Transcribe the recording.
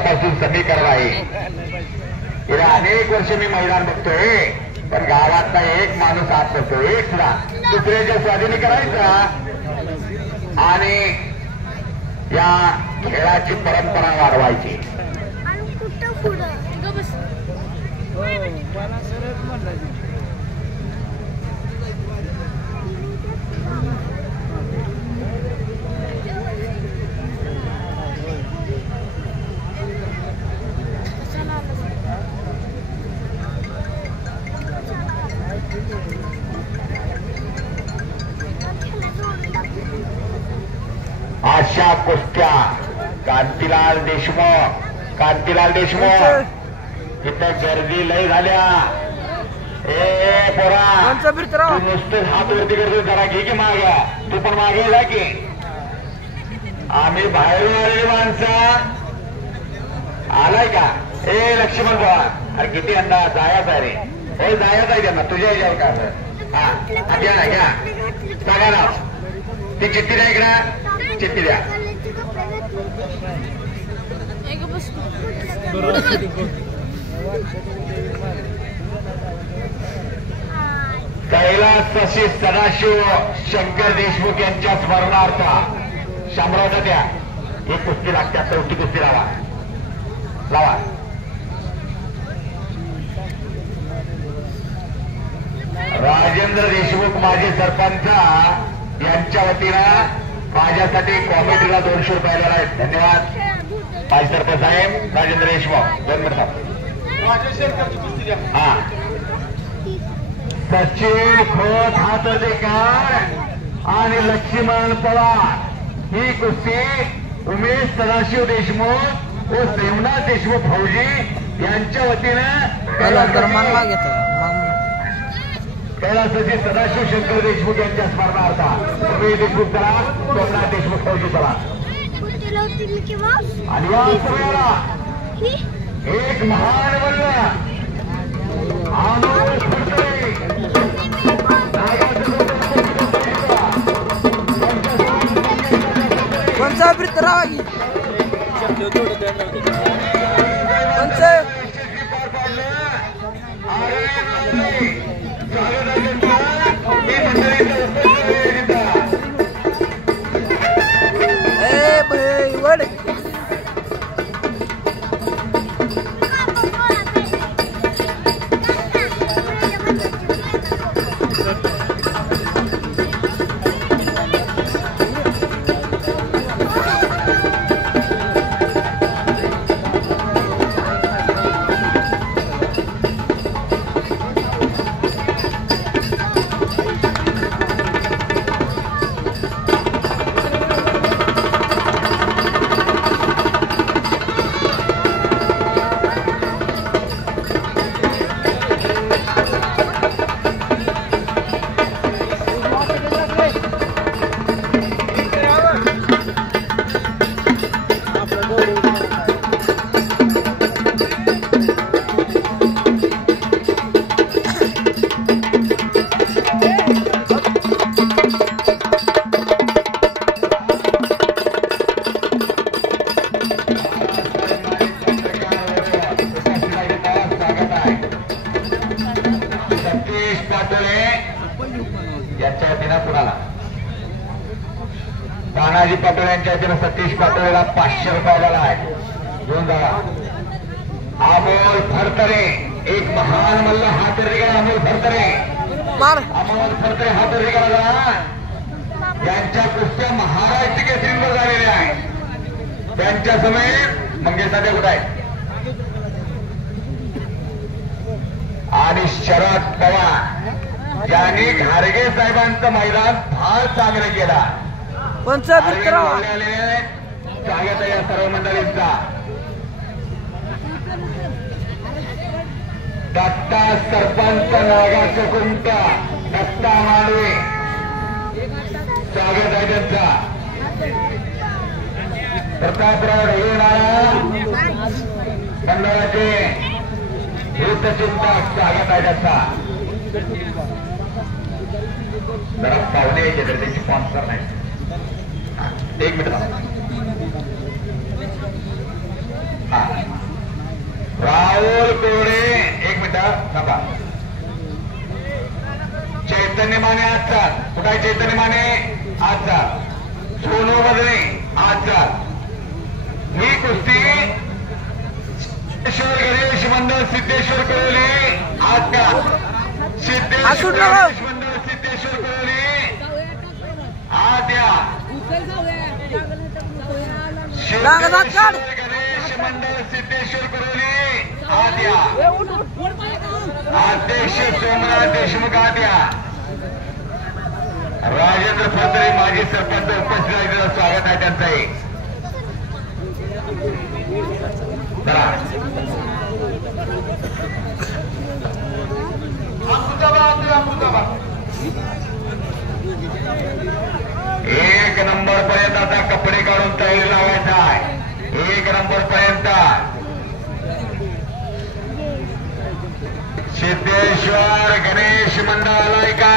वर्षापासून समीकरण आहे. गेल्या अनेक वर्ष मी मैदान बघतोय, पण गावात एक माणूस आत नसतो, एक सुद्धा दुसऱ्याच्या स्वाधीन करायचा आणि या खेळाची परंपरा वाढवायची. अशा कुस्त्या कांतीलाल देशमुख इथं गर्दी लय झाल्या. ए पोरा तू नुसतं हात वरती करतो, जरा घे की मागे, तू पण मागे जा की. आम्ही बाहेरून आलेली माणसं आलाय का? ए लक्ष्मण बाबा, अरे किती अंदा जायचा रे? हो जायचं आहे त्यांना तुझ्या याच्यावर का? हा घ्या ना घ्या, सांगा ना ती चिठ्ठी द्या इकडे, चिठ्ठी द्या. कैलास तशी सदाशिव शंकर देशमुख यांच्या स्मरणार्थ 100 द्या. एक कुस्ती लागते, चौथी कुस्ती लावा. राजेंद्र देशमुख माजी सरपंच यांच्या वतीनं माझ्यासाठी कॉमेडीला 200 रुपये आहेत. धन्यवाद माजी सरपंच साहेब राजेंद्र देशमुख. 2 मिनिट. हा सचिन खोत हातदेकार आणि लक्ष्मण पवार ही कुस्ती उमेश सदाशिव देशमुख व देवनाथ देशमुख फौजी यांच्या वतीनं कैलासजी सदाशिव शंकर देशमुख यांच्या स्मरणार्थ उमेश देशमुख करा, देवनाथ देशमुख फौजी करा. आणि या सगळ्याला एक महान वल्ल कोणचा वृत्तरावागी वड तानाजी पाटोळे यांच्या वतीनं सतीश पाटोळेला 500 रुपये दिला आहे. घेऊन जा. अमोल फरतरे एक महान मल्ल हात गेला. अमोल फरतरे हात गेला. यांच्या कुस्त्या महाराष्ट्र केसरीवर झालेल्या आहेत. त्यांच्या समेत मंगेश दादा कुठे आहे आणि शरद पवार यांनी घारगे साहेबांचं मैदान फार चांगलं केला. स्वागत आहे या सर्व मंडळींचा. दत्ता सरपंच नागाचं कुंट दत्ता माळवे स्वागत आहे त्यांचा. प्रतापराव ढोळेनाळा मंडळाचे हितचिंतक स्वागत आहे त्यांचा. जरा पावले यायचे तर त्यांची स्पॉन्सर नाही. 1 मिनिट. हा थांबा. चैतन्य माने आजचा कुठे चैतन्य माने आजचा सोनू बदले आजचा ही कुस्ती सिद्धेश्वर गणेश मंडळ सिद्धेश्वर करोली आजचा सिद्धेश्वर गणेश मंडळ सिद्धेश्वर करोली आद्या सिद्धेश्वर गणेश मंडळ सिद्धेश्वर करोली आद्या अध्यक्ष सोमनाथ देशमुख आद्या राजेंद्र फडतरे माजी सरपंच उपस्थित राहिलेलं स्वागत आहे त्यांचंही. एक नंबर पर्यंत आता कपडे काढून तयारी लावायचा आहे. एक नंबर पर्यंत सिद्धेश्वर गणेश मंडळ आलाय का